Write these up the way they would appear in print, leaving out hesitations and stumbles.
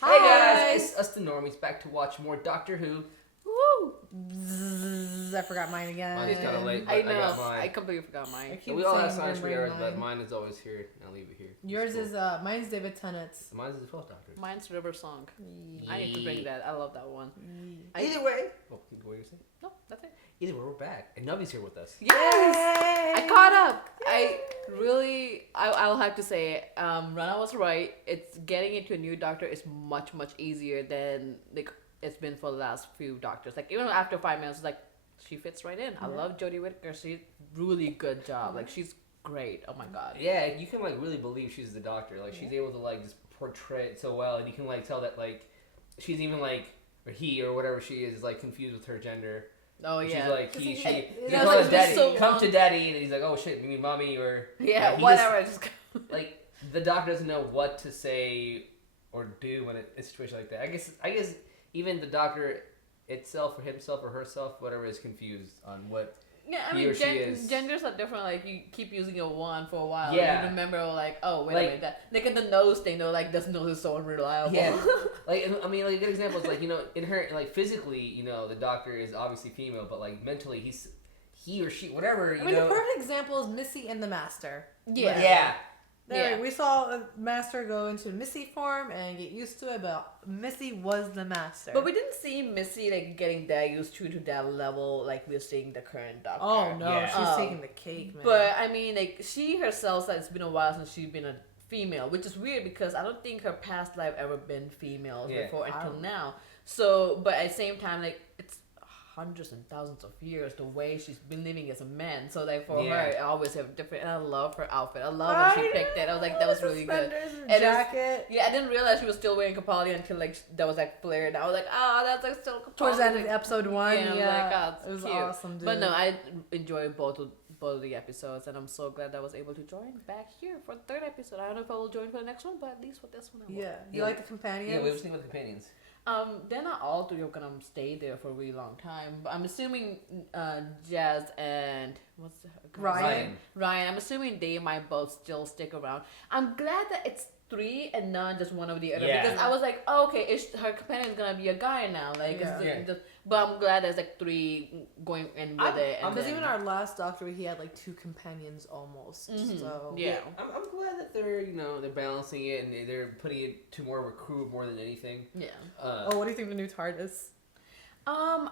Hey guys, it's us the normies back to watch more Doctor Who. Woo! I forgot mine again. Mine's kind of late, but I know. I got mine. I completely forgot mine. So we all have signs for yours, but mine is always here. I'll leave it here. Yours is mine's David Tennant's. Mine's is the 12th Doctor. Mine's River Song. I need to bring that. I love that one. Either way, what were you saying? No, that's it. Either way, we're back, and Navi's here with us. Yes, I caught up. I'll have to say, Rana was right. It's getting into a new doctor is much easier than like it's been for the last few doctors. Like even after 5 minutes, it's like she fits right in. I love Jodie Whittaker. She's really good job. Like she's great. Oh my god. Yeah, you can like really believe she's the doctor. Like she's able to like just portray it so well, and you can like tell that like she's even like or he or whatever she is like confused with her gender. Oh yeah. She's like he, she. He's like, like, daddy, so come to daddy, and he's like, oh shit, you mean mommy or yeah, like, whatever. Like the doctor doesn't know what to say or do when it's a situation like that. I guess even the doctor itself or himself or herself, whatever, is confused on what. Yeah, I he mean, or she is. genders are different. Like, you keep using a one for a while. Yeah. You remember, like, oh, wait like, a minute. That, like, in the nose thing, they're like, this nose is so unreliable. Yeah. Like, I mean, like, a good example is, like, you know, in her, like, physically, you know, the doctor is obviously female, but, like, mentally, he or she, whatever, you know. The perfect example is Missy and the Master. Yeah. Yeah. There, we saw a Master go into Missy form and get used to it, but Missy was the Master. But we didn't see Missy, like, getting that used to that level, like we're seeing the current doctor. Oh, no. Yeah. She's taking the cake, man. But, I mean, like, she herself said it's been a while since she's been a female, which is weird because I don't think her past life ever been female before until now. So, but at the same time, like, it's hundreds and thousands of years the way she's been living as a man. So, like, for her, I always have different, and I love her outfit. I love when she picked it. I was like, that was really good. And jacket. I didn't realize she was still wearing Capaldi until, like, that was, like, flared. I was like, oh, that's, like, still Capaldi. Towards the end of episode 1, yeah. Like, oh, it was cute. awesome, dude. But no, I enjoyed both of the episodes, and I'm so glad I was able to join back here for the third episode. I don't know if I will join for the next one, but at least for this one I will. Yeah. You like the companions? Yeah, what do you think about the companions? They're not all three are gonna stay there for a really long time. But I'm assuming Jazz and what's the Ryan. I'm assuming they might both still stick around. I'm glad that it's 3 and not just one of the other because I was like, oh, okay, her companion is gonna be a guy now. Like, but I'm glad there's like 3 going in with it. Because even our last Doctor, he had like 2 companions almost. Mm-hmm. So I'm glad that they're they're balancing it and they're putting it to more of a crew more than anything. Yeah. What do you think the new TARD is? I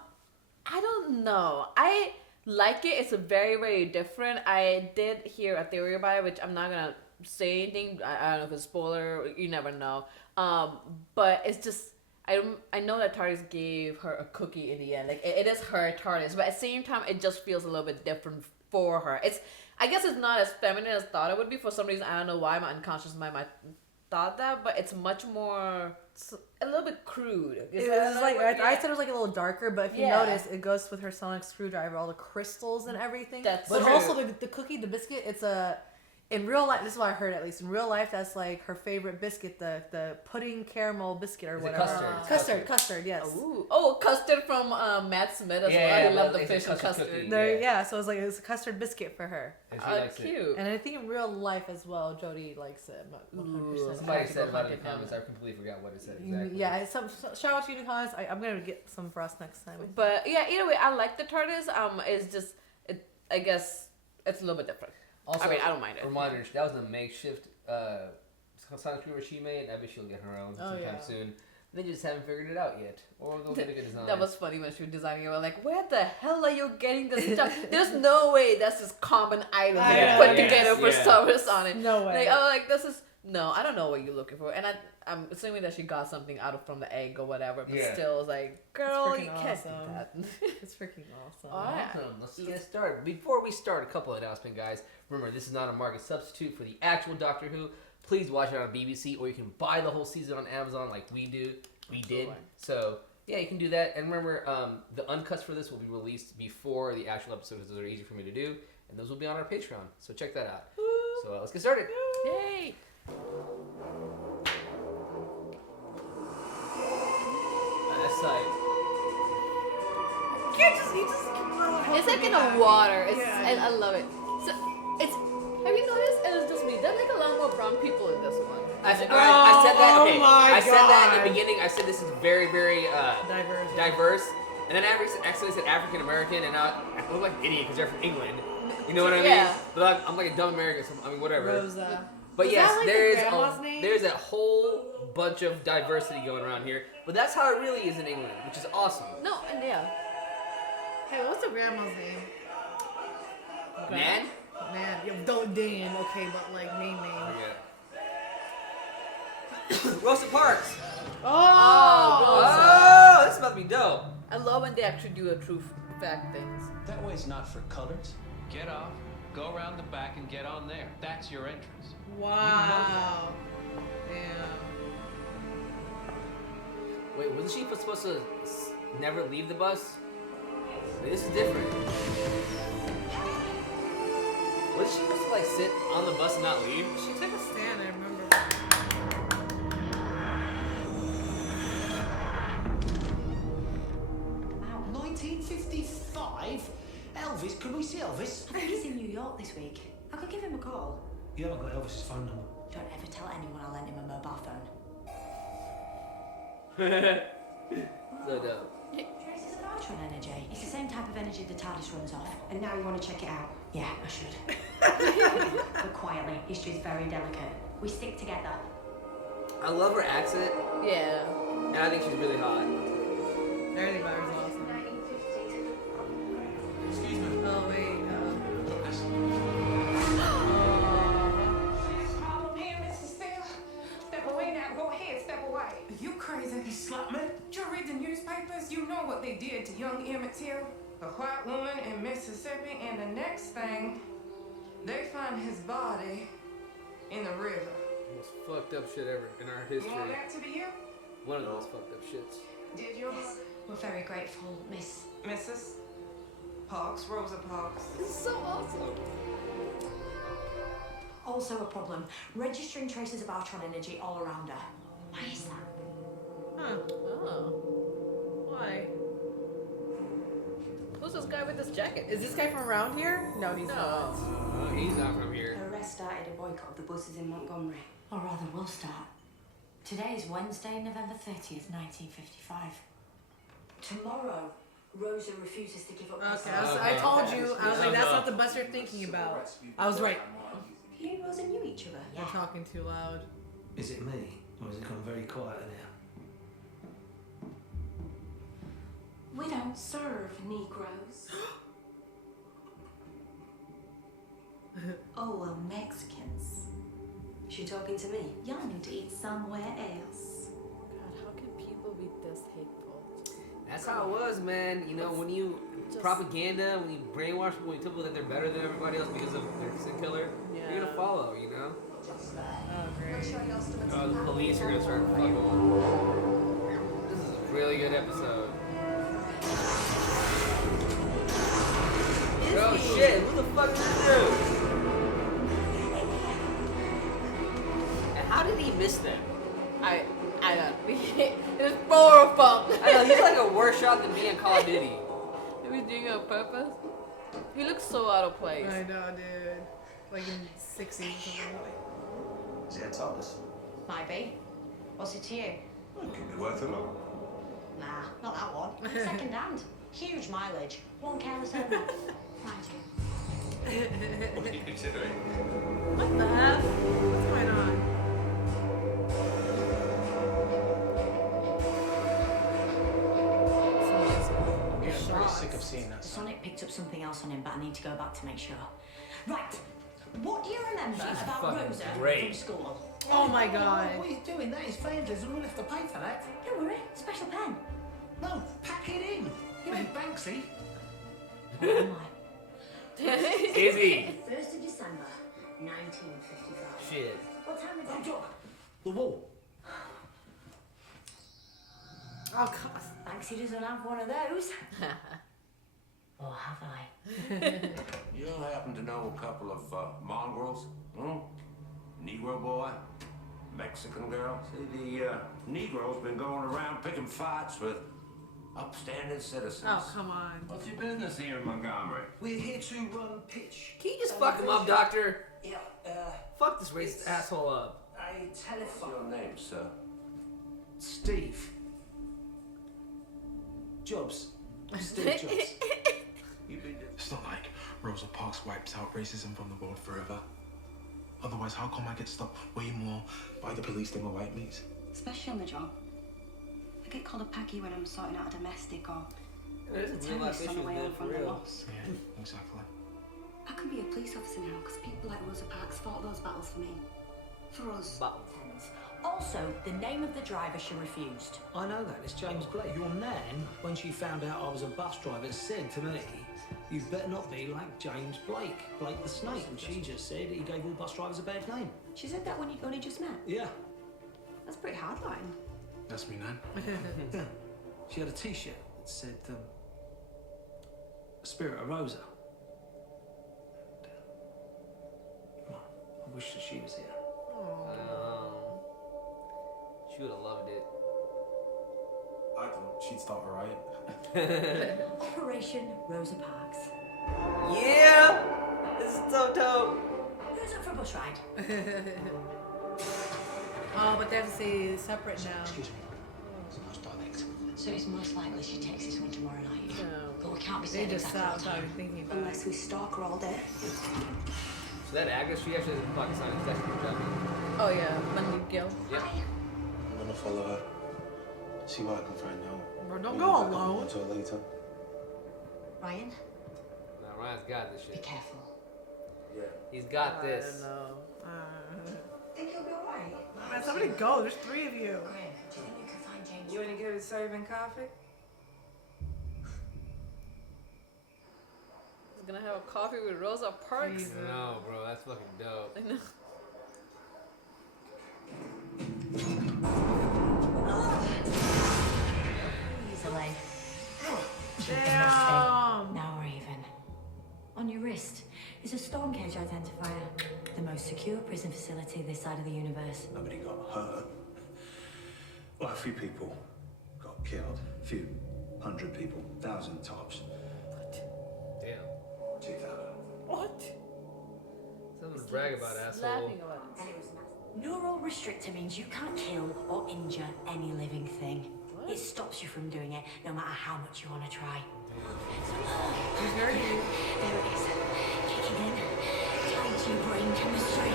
don't know. I like it. It's very different. I did hear a theory about it, which I'm not gonna say anything. I don't know if it's a spoiler. You never know. But it's just I know that TARDIS gave her a cookie in the end. Like it is her TARDIS, but at the same time, it just feels a little bit different for her. I guess it's not as feminine as I thought it would be for some reason. I don't know why my unconscious mind might thought that, but it's much more a little bit crude. It was like I said it was like a little darker, but if you notice, it goes with her sonic screwdriver, all the crystals and everything. But also the cookie, the biscuit. It's in real life, this is what I heard at least. In real life, that's like her favorite biscuit, the pudding caramel biscuit or whatever. Custard, yes. Ooh. Oh, custard from Matt Smith as well. I love the fish and custard. So it's a custard biscuit for her. And she likes cute. It. And I think in real life as well, Jodie likes it. 100%. Somebody said about it in the comments. I completely forgot what it said exactly. Yeah, shout out to you in the comments. I'm gonna get some for us next time. But yeah, either way, I like the TARDIS. It's just, I guess it's a little bit different. Also, I mean, I don't mind it. Reminder, that was a makeshift sonic screwdriver she made. I bet she'll get her own sometime soon. They just haven't figured it out yet. Or they'll get a good design. That was funny when she was designing it. We're like, where the hell are you getting this stuff? There's no way that's just common items put together for service on it. No way. This is... No, I don't know what you're looking for. And I'm assuming that she got something from the egg or whatever. But still, it's like, girl, you can't do that. It's freaking awesome. Awesome. Let's get started. Before we start, a couple of announcements, guys. Remember, this is not a market substitute for the actual Doctor Who. Please watch it on BBC, or you can buy the whole season on Amazon like we did. So, yeah, you can do that. And remember, the uncuts for this will be released before the actual episodes. Those are easy for me to do. And those will be on our Patreon. So check that out. Woo. So let's get started. Yay! That's like... It's like in the water. I love it. So have you noticed? And it's just me. There's like a lot more more brown people in this one. I said that. Okay, I said that in the God. beginning. I said this is very, very Diverse. diverse. And then I accidentally said African American, and I look like an idiot because they're from England. You know what I mean? Yeah. But I'm like a dumb American. So, I mean, whatever. Rosa. But Was yes, that, like, the grandma's name? there's a whole bunch of diversity going around here. But that's how it really is in England, which is awesome. No, and yeah. Hey, what's the grandma's name? Nan? Nan. Yo, don't Dan, okay, but like name. Yeah. Rosa Parks. Oh! This is about to be dope. I love when they actually do a true fact things. That way's not for colors. Get off, go around the back, and get on there. That's your entrance. Wow. Yeah. Wait, wasn't she supposed to never leave the bus? Wait, this is different. Was she supposed to like sit on the bus and not leave? She took a stand, I remember. 1955? Elvis? Can we see Elvis? I think he's in New York this week. I could give him a call. You haven't got Elvis's phone number. Don't ever tell anyone I lent him a mobile phone. So dope. Traces of Ultron energy. It's the same type of energy the TARDIS runs off. And now you want to check it out? Yeah, I should. But quietly, history's very delicate. We stick together. I love her accent, Yeah. and I think she's really hot. Everything about her is awesome. Excuse me. Oh, wait. Step away now. Go ahead, step away. You crazy? He slapped me. Did you read the newspapers? You know what they did to young Emmett Till? A white woman in Mississippi, and the next thing, they find his body in the river. Most fucked up shit ever in our You want history. that to be you? One of the most fucked up shits. Did yours? Yes, we're very grateful, Miss. Mrs. Parks, Rosa Parks. This is so awesome. Also a problem. Registering traces of Ultron energy all around her. Why is that? Huh. Oh. Why? Who's this guy with this jacket? Is this guy from around here? No, he's not. Oh, he's not from here. The arrest started a boycott of the buses in Montgomery. Or rather, will start. Today is Wednesday, November 30th, 1955. Tomorrow, Rosa refuses to give up her Okay, son. I told you. I was like, that's not the bus you're thinking about. I was right. You and Rosa knew each other? I'm talking too loud. Is it me? Or has it gone very quiet in here? We don't serve Negroes. Oh, well, Mexicans. She talking to me? Y'all need to eat somewhere else. God, how can people be this hateful? That's how it was, man. You know, when you propaganda, when you brainwash people, when you tell people that they're better than everybody else because of their skin color, you're gonna follow, you know? Oh, great. Oh, the police are gonna start fucking with them. This is a really good episode. Oh shit, who the fuck is this dude? And how did he miss them? I don't. It's four of them. I know, he's like a worse shot than me in Call of Duty. He was doing it on purpose. He looks so out of place. I know, dude. Like in 60s or something. Is it a TARDIS? Might be. What's it to you? It could be worth a look. Nah, not that one. Second hand. Huge mileage. One careless owner. Mind you. What are you considering? What the F? What's going on? Yeah, I'm very sick of seeing that. Sonic picked up something else on him, but I need to go back to make sure. Right. What do you remember about fucking Rosa great. from school? Oh my god. What are you doing? That is vandalism. We'll have to pay for that. Don't worry. Special pen. No, pack it in. You ain't Banksy. What am I? Easy. 1st of December, 1955. Shit. What time is it? The wall. Oh, God. Banksy doesn't have one of those. Or have I? You happen to know a couple of mongrels? Hmm? Negro boy? Mexican girl? See, the Negro's been going around picking fights with upstanding citizens. Oh, come on. What's your business here in Montgomery? We're here to pitch. Can you just fuck him up, doctor? Yeah, Fuck this racist asshole up. A telephone. What's your name, sir? Steve. Jobs. Steve Jobs. You've been to... It's not like Rosa Parks wipes out racism from the world forever. Otherwise, how come I get stopped way more by the police than my white mates? Especially on the job. I get called a Peggy when I'm sorting out a domestic or There's a a real life terrorist on the issues, way man, home for from the real. loss. Yeah, exactly. I can be a police officer now because people like Rosa Parks fought those battles for me. For us. Also, the name of the driver she refused. I know that. It's James Blake. Your nan, when she found out I was a bus driver, said to me, "You better not be like James Blake, Blake the Snake." And she just said he gave all bus drivers a bad name. She said that when you only just met. Yeah. That's pretty hardline. That's me, Nan. Yeah. She had a T-shirt that said, "Spirit of Rosa." I wish that she was here. She would have loved it. I thought she'd start a riot. Operation Rosa Parks. Yeah! This is so dope. Who's up for a bus ride? Oh, but they have to say separate now. Excuse me. It's a nice dialect. So it's most likely she takes this one tomorrow night. No. But we can't be They saying just exactly sat what without time. even thinking about it. Unless we stalk her all day. So that actress, she actually is Pakistani. She's actually Punjabi. Oh yeah, Bundy Gill. Yep. I'm gonna follow her. See what I can find out. Bro, don't Maybe go back on alone. Until later. Ryan, Now Ryan's got this be shit. careful. He's got I this. don't know. Think you'll be alright? Man, somebody go. There's 3 of you. Graham, do you think you can find James? You any good at serving coffee? He's gonna have a coffee with Rosa Parks. Jesus. No, bro, that's fucking dope. I know. Easily. Damn. Now we're even. On your wrist is a storm cage identifier. The most secure prison facility this side of the universe. Nobody got hurt. Well, a few people got killed. A few hundred people. 1,000 tops. Damn. 2,000. What? Something to brag about, asshole. Laughing about it. And it was neural restrictor means you can't kill or injure any living thing. What? It stops you from doing it, no matter how much you want to try. She's very cute. There it is, kicking in, tied to your brain chemistry.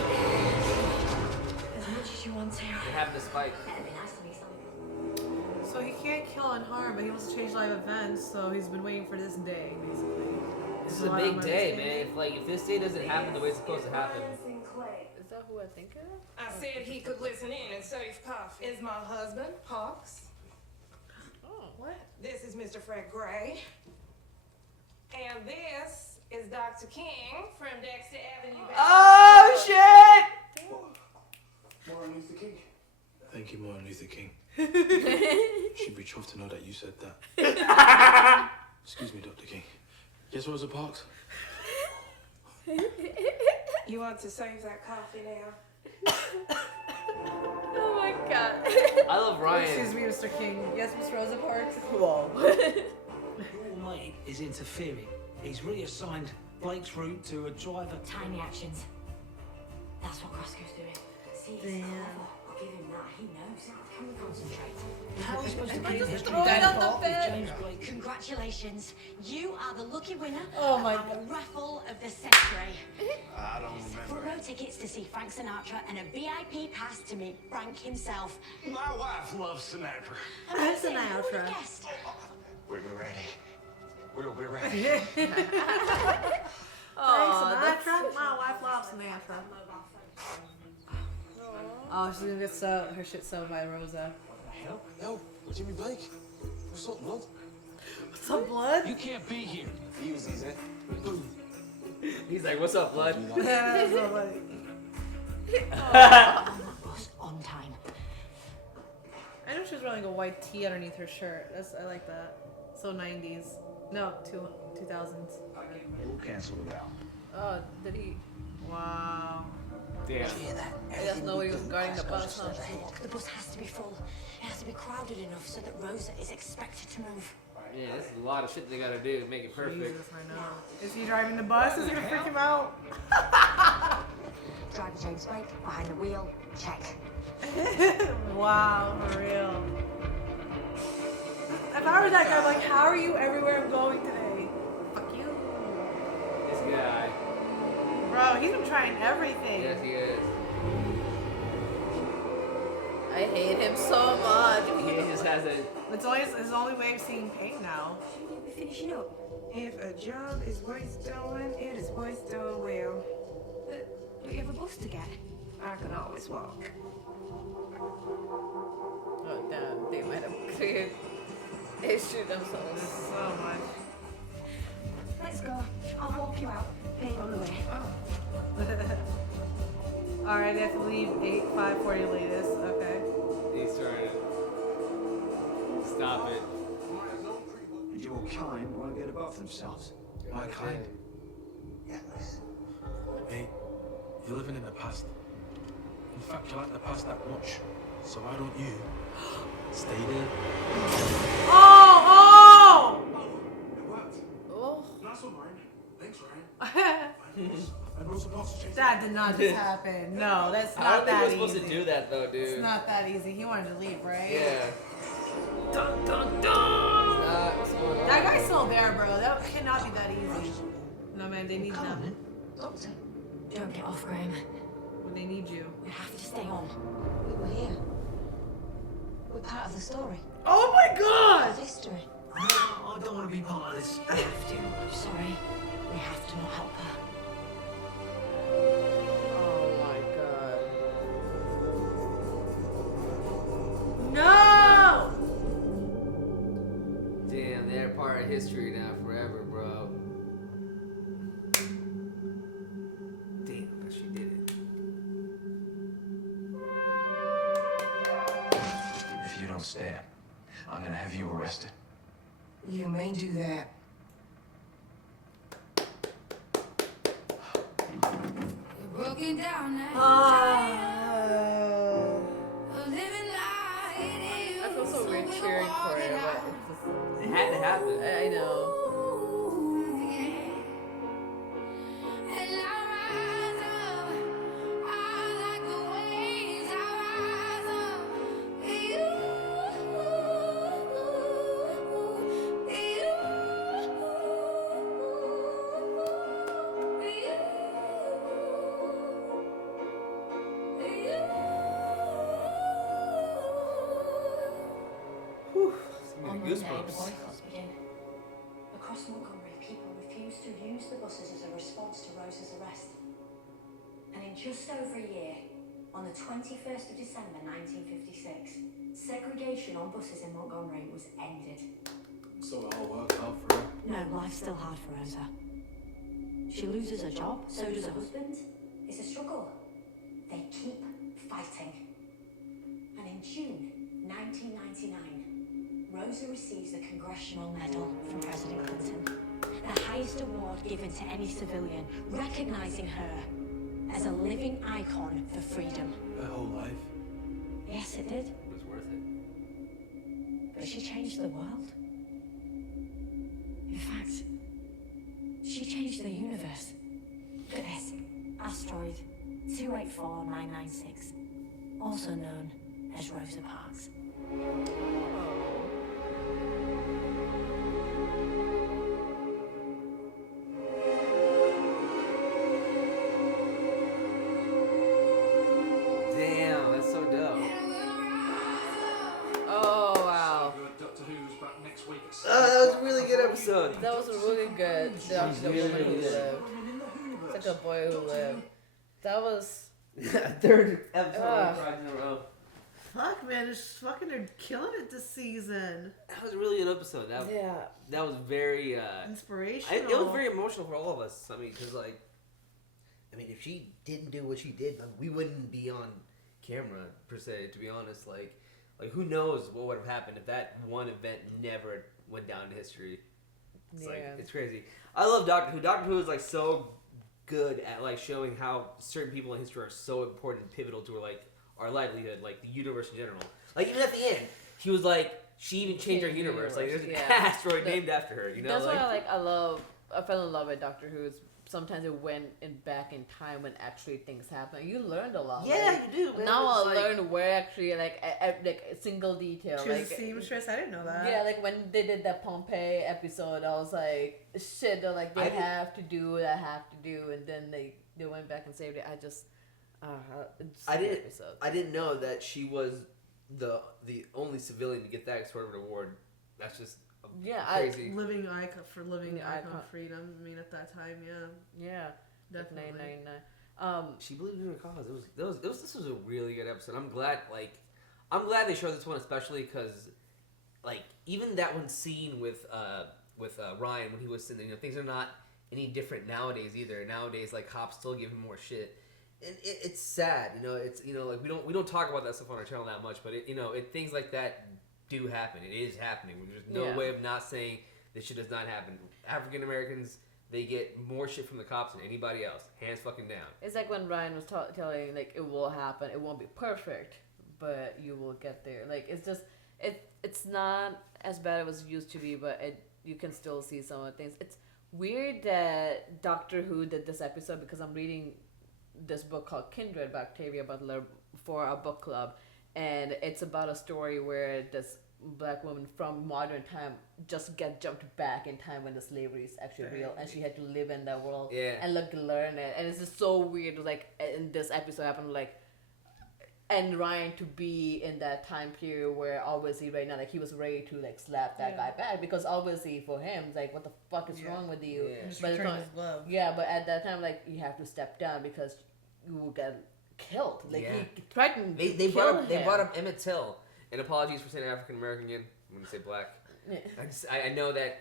As much as you want to. They have the spike. That'd be nice to meet someone. So he can't kill and harm, but he wants to change live events. So he's been waiting for this day, basically. This is a big day, man. If this day doesn't happen the way it's supposed to happen. Is that who I think of? I said he could listen in and serve coffee. Is my husband, Parks. Oh. What? This is Mr. Fred Gray. And this is Dr. King from Dexter Avenue. Oh, shit! Martin Luther King. Thank you, Martin Luther King. She'd be chuffed to know that you said that. Excuse me, Dr. King. Yes, Rosa Parks? You want to serve that coffee now? Oh my god. I love Ryan. Excuse me, Mr. King. Yes, Miss Rosa Parks. Whoa. Your mate is interfering. He's reassigned Blake's route to a driver. Tiny actions. That's what Costco's doing. See, it's Damn. clever. I'll give him that. He knows. Can we concentrate? How are we supposed to Am I keep just this throwing it on the if bed? James Blake? Congratulations. You are the lucky winner Oh my of our God. raffle of the century. I don't For row tickets to see Frank Sinatra and a VIP pass to meet Frank himself. My wife loves Sinatra. Amazing. Who Sinatra. would have guessed? We'll be ready. We'll be ready. Oh, that's Sinatra. My wife loves Sinatra. Oh, she's gonna get her shit sewn by Rosa. Yo, Jimmy Blake. What's up, blood? Some blood? You can't be here. Easy, Zed. He's like, what's up, blood? Yeah, so funny. On the bus on time. I know she was wearing a white tee underneath her shirt. I like that. So 90s. No, 2000s. We'll cancel it out. Oh, did he? Wow. Damn. I guess nobody was guarding the bus, huh? The bus has to be full. It has to be crowded enough so that Rosa is expected to move. Yeah, this is a lot of shit they gotta do to make it perfect. Jesus, I know. Is he driving the bus? Is it gonna freak him out? Driver James Blake, behind the wheel, check. Wow, for real. If I were that guy, I'm like, how are you everywhere I'm going today? Fuck you. This guy. Bro, he's been trying everything. Yes, he is. I hate him so much. He just has a. It's always his only way of seeing pain now. We're finishing up. If a job is worth doing, it is worth doing well. But don't you have a bus to get? I can always walk. Oh damn, they might have cleared. They shoot themselves. So much. Let's go. I'll walk you out. Paid on the way. Alright, they have to leave 5:40 latest. Okay. He's trying to stop it. And your kind won't get above themselves. My kind. Yes. Mate, you're living in the past. In fact, you like the past that much. So why don't you stay there? Oh! It worked. Oh. Nice one, Ryan. Thanks, Ryan. Oh! And Rosa Parks chased That did not just happen. No, that's I not don't think that we're easy. supposed to do that though, dude. It's not that easy. He wanted to leave, right? Yeah. Dun dun dun! What's going on? That guy's still there, bro. That cannot be that easy. No, man, they need them. Doctor, don't get off, Graham. When they need you. You have to stay on. We were here. We're part of the story. Oh my god! Of history. No, I don't want to be part of this. We have to. Sorry. We have to not help her. Oh my god. No! Damn, they're part of history now forever, bro. Damn, but she did it. If you don't stay, I'm gonna have you arrested. You may do that. Broken down now. I feel so weird cheering for it, but It had to happen. I know. On Monday, the Goosebumps. boycotts begin. Across Montgomery, people refuse to use the buses as a response to Rosa's arrest. And in just over a year, on the 21st of December 1956, segregation on buses in Montgomery was ended. So it all worked out for her. No, life's still hard for Rosa. She loses her job, so does her husband. It's a struggle. They keep fighting. And in June 1999, Rosa receives the Congressional Medal from President Clinton, the highest award given to any civilian, recognizing her as a living icon for freedom. Her whole life. Yes, it did, It was worth it. but she changed the world. In fact, she changed the universe. Look at this. Asteroid 284996, also known as Rosa Parks. Damn, that's so dope. Oh wow. Doctor Who's back next week at That was a really good episode. That was really good. The woman who lived. It's like a boy who lived. That was. Third episode Ah. in a row. Fuck, man, it's fucking they're killing it this season. That was a really good episode. Yeah. That was very Inspirational. it was very emotional for all of us. I mean, because like, I mean, if she didn't do what she did, we wouldn't be on camera per se. To be honest, like who knows what would have happened if that one event never went down in history. It's like Yeah. it's crazy. I love Doctor Who. Doctor Who is like so good at like showing how certain people in history are so important and pivotal to our livelihood, like the universe in general. Like even at the end, he was like, she even changed our universe. Like there's an Yeah. asteroid named after her. You know, That's why I fell in love with Doctor Who. It's sometimes it went back in time when actually things happen. You learned a lot. Yeah, like, you do. Man. Now I like, learned where actually like a single detail. She was a seamstress. I didn't know that. Yeah, like when they did that Pompeii episode, I was like, shit. They're like, they have to do what I have to do, and then they went back and saved it. I just, I didn't know that she was the only civilian to get that sort of an award. That's just crazy. Living icon freedom. I mean, at that time, yeah, definitely. 1999. She believed in her cause. This was a really good episode. I'm glad they showed this one, especially because, like, even that one scene with Ryan when he was sitting there, things are not any different nowadays either. Nowadays, like, cops still give him more shit. And it's sad, it's, like, we don't talk about that stuff on our channel that much, but things like that do happen. It is happening. There's no way of not saying this shit does not happen. African Americans, they get more shit from the cops than anybody else. Hands fucking down. It's like when Ryan was telling, like, it will happen. It won't be perfect, but you will get there. Like, it's just, it's not as bad as it used to be, but you can still see some of the things. It's weird that Doctor Who did this episode because I'm reading this book called Kindred by Octavia Butler for our book club, and it's about a story where this black woman from modern time just get jumped back in time when the slavery is actually real, and she had to live in that world and learn it, and it's just so weird. Like in this episode happened, like, and Ryan to be in that time period where obviously right now, like, he was ready to, like, slap that guy back, because obviously for him it's like, what the fuck is wrong with you? But but at that time, like, you have to step down because you will get killed. Like, he threatened they brought up Emmett Till, and apologies for saying African American again. I'm gonna say black. I know that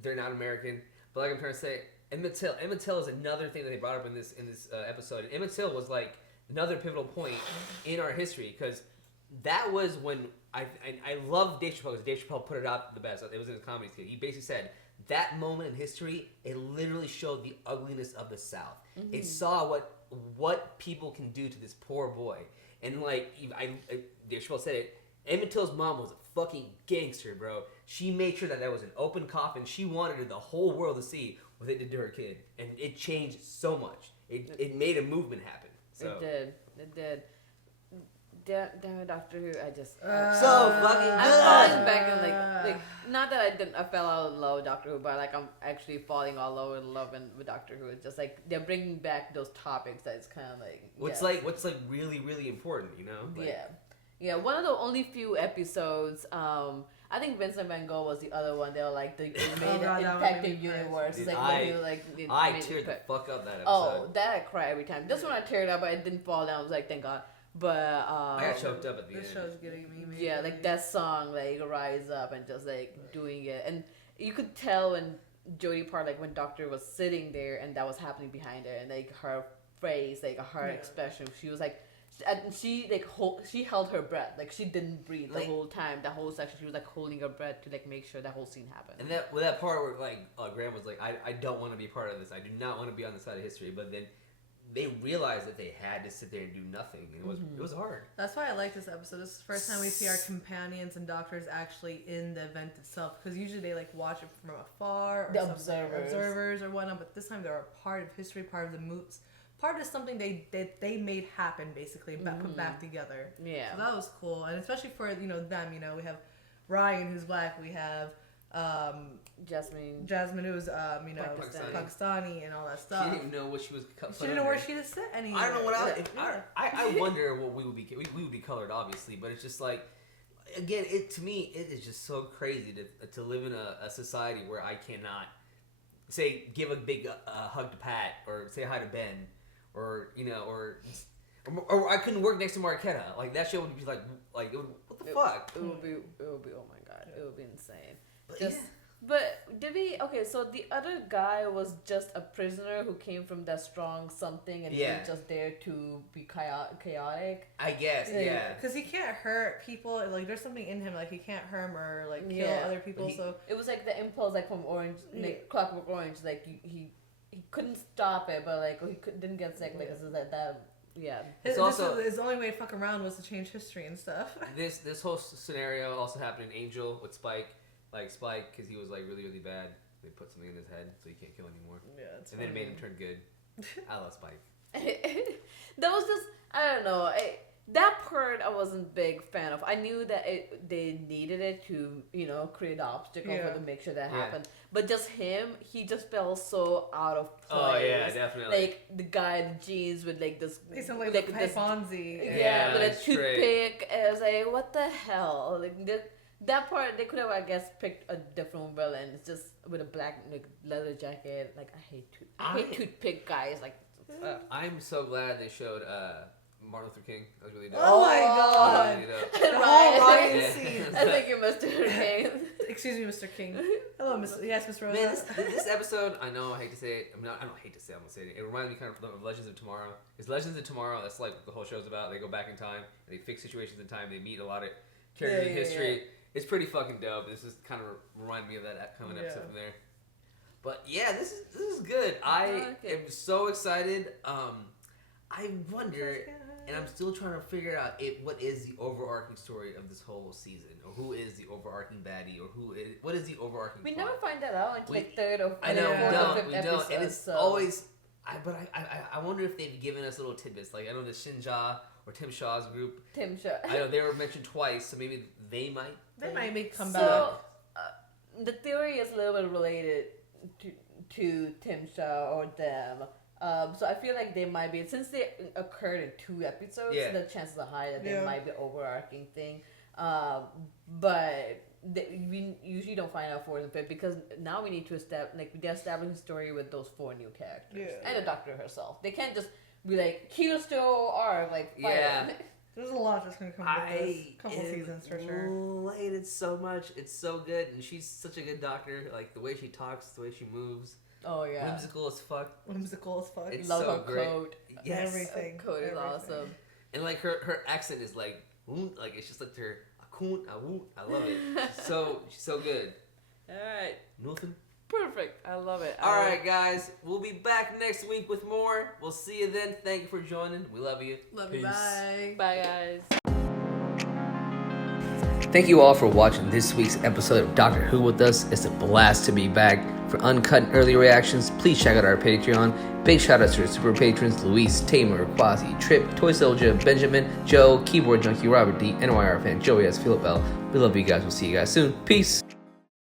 they're not American, but like I'm trying to say, Emmett Till is another thing that they brought up in this episode. And Emmett Till was like another pivotal point in our history, because that was when I love Dave Chappelle, because Dave Chappelle put it out the best. It was in his comedy skit. He basically said that moment in history, it literally showed the ugliness of the South. Mm-hmm. It saw what people can do to this poor boy. And like Dave Chappelle said it, Emmett Till's mom was a fucking gangster, bro. She made sure that was an open coffin. She wanted the whole world to see what they did to her kid, and it changed so much. It made a movement happen. So. It did. Damn it, Doctor Who! I just so fucking good. I'm falling back and like not that I fell out of love with Doctor Who, but like I'm actually falling all over in love with Doctor Who. It's just like they're bringing back those topics that it's kind of like what's really really important, Like, yeah. One of the only few episodes. I think Vincent Van Gogh was the other one. They were like the infected universe. Dude, like I teared the fuck up that episode. Oh, that I cry every time. This one I teared up, but it didn't fall down. I was like, thank God. But I got choked up at the end. This show's getting me. Yeah, like that song, like Rise Up, and just like doing it, and you could tell when Jodie Parker, like when Doctor was sitting there, and that was happening behind her, and like her face, like her expression, she was like. And she she held her breath, like she didn't breathe the whole time. That whole section, she was like holding her breath to like make sure that whole scene happened. And that part where like Graham was like, I don't want to be part of this. I do not want to be on this side of history. But then they realized that they had to sit there and do nothing. And it was hard. That's why I like this episode. This is the first time we see our companions and doctors actually in the event itself. Because usually they like watch it from afar, or the observers or whatnot. But this time they're a part of history, part of the moots. Part of something they made happen, basically, put back together. Yeah. So that was cool. And especially for, them, we have Ryan, who's black, we have Jasmine, who's, Pakistani and all that stuff. She didn't even know what she was She didn't know where she was sitting anymore. I don't know what I wonder what we would be colored, obviously, but it's just like, again, to me, it is just so crazy to live in a society where I cannot, say, give a big hug to Pat, or say hi to Ben, or I couldn't work next to Marquetta. Like that shit would be like what the fuck? It would be oh my god, it would be insane. But did we? Okay, so the other guy was just a prisoner who came from that strong something, and he was just there to be chaotic. I guess, yeah. Because he can't hurt people. Like there's something in him, like he can't harm or like kill other people. So it was like the impulse, like from Orange, like Clockwork Orange. Like he couldn't stop it, but like didn't get sick. Like this is that. Yeah. His only way to fuck around was to change history and stuff. This whole scenario also happened in Angel with Spike. Like Spike, because he was like really really bad. They put something in his head so he can't kill anymore. Yeah, it's and then it funny. made him turn good. I love Spike. That was just, I don't know. That part I wasn't big fan of. I knew that they needed it to, create an obstacle for to make sure that happened. But just him, he just felt so out of place. Oh yeah, definitely. Like the guy in the jeans with like this. He sounded like this Fonzie. Yeah, with a toothpick. And I was like, what the hell? Like that part, they could have, I guess, picked a different villain. It's just with a black leather jacket. Like I hate toothpick guys. Like. I'm so glad they showed Martin Luther King. That was really dope. Oh my god! Really dope. The whole Ryan Yeah. scene. I think you're Mr. King. Excuse me, Mr. King. Hello, Miss. Yes, Miss Rosa. Man, this episode, I know I hate to say it. I don't hate to say it. I'm gonna say it. It reminds me kind of Legends of Tomorrow. It's Legends of Tomorrow. That's like what the whole show's about. They go back in time. They fix situations in time. They meet a lot of characters in history. Yeah. It's pretty fucking dope. This is kind of reminding me of that kind of episode from there. But yeah, this is good. I am so excited. I wonder, and I'm still trying to figure out what is the overarching story of this whole season, or who is the overarching baddie, or what is the overarching. We plot? never find that out until like third or fourth I know we don't, episode. and it's always. I wonder if they've given us little tidbits. Like I know the Shinja or Tim Shaw's group. Tim Shaw. I know they were mentioned twice, so maybe they might. They might come back. So the theory is a little bit related to Tim Shaw or them. So I feel like they might be, since they occurred in 2 episodes, the chances are high that they might be overarching thing. But we usually don't find out 4th and 5th because now we need to establish a story with those 4 new characters and the Doctor herself. They can't just be like, here's still arc, like fire. There's a lot that's gonna come with this couple seasons for sure. I hate it so much. It's so good, and she's such a good Doctor. Like the way she talks, the way she moves. Oh yeah, whimsical as fuck. It's love so her great. coat. Yes, everything. Her coat is awesome. And like her accent is like it's just like her I love it. She's so good. All right. Nothing. Perfect. I love it. All right, guys. We'll be back next week with more. We'll see you then. Thank you for joining. We love you. Love you. Bye. Bye, guys. Thank you all for watching this week's episode of Doctor Who with us. It's a blast to be back. For uncut and early reactions, please check out our Patreon. Big shout outs to our super patrons Luis, Tamer, Quasi, Trip, Toy Soldier, Benjamin, Joe, Keyboard Junkie, Robert D, NYR fan, Joey S, Philip L. We love you guys. We'll see you guys soon. Peace.